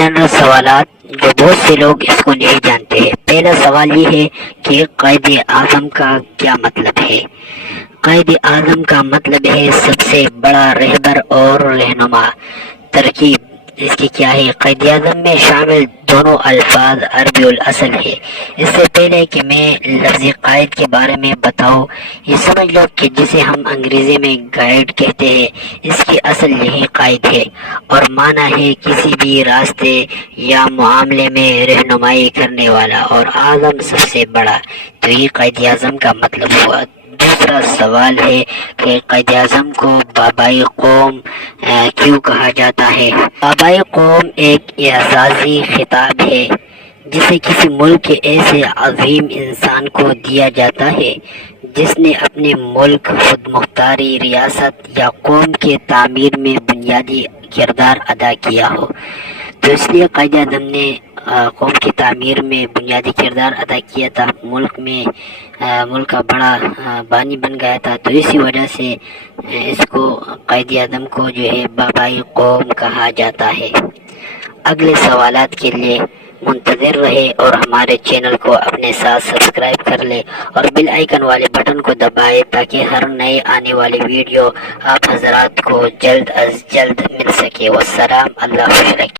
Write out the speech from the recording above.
General سوالات جو بہت سے لوگ اس کو نہیں جانتے ہیں۔ پہلا سوال یہ ہے کہ قائد اعظم کا کیا مطلب ہے؟ قائد اعظم کا مطلب ہے سب سے بڑا رہبر اور رہنما۔ ترکیب اس کی کیا ہے؟ قائد اعظم میں شامل دونوں الفاظ عربی الاصل ہے۔ اس سے پہلے کہ میں لفظ قائد کے بارے میں بتاؤں، یہ سمجھ لو کہ جسے ہم انگریزی میں گائیڈ کہتے ہیں، اس کی اصل یہی قائد ہے اور معنی ہے کسی بھی راستے یا معاملے میں رہنمائی کرنے والا، اور اعظم سب سے بڑا، تو یہ قائد اعظم کا مطلب ہوا۔ دوسرا سوال ہے کہ قائد اعظم کو بابائے قوم کیوں کہا جاتا ہے؟ بابائے قوم ایک اعزازی خطاب ہے جسے کسی ملک کے ایسے عظیم انسان کو دیا جاتا ہے جس نے اپنے ملک، خود مختاری، ریاست یا قوم کے تعمیر میں بنیادی کردار ادا کیا ہو۔ تو اس لیے قائد اعظم نے قوم کی تعمیر میں بنیادی کردار ادا کیا تھا، ملک کا بڑا بانی بن گیا تھا، تو اسی وجہ سے اس کو قائد اعظم کو جو ہے بابائے قوم کہا جاتا ہے۔ اگلے سوالات کے لیے منتظر رہے اور ہمارے چینل کو اپنے ساتھ سبسکرائب کر لے اور بیل آئیکن والے بٹن کو دبائے تاکہ ہر نئے آنے والی ویڈیو آپ حضرات کو جلد از جلد مل سکے۔ والسلام، اللہ خوش رکھے۔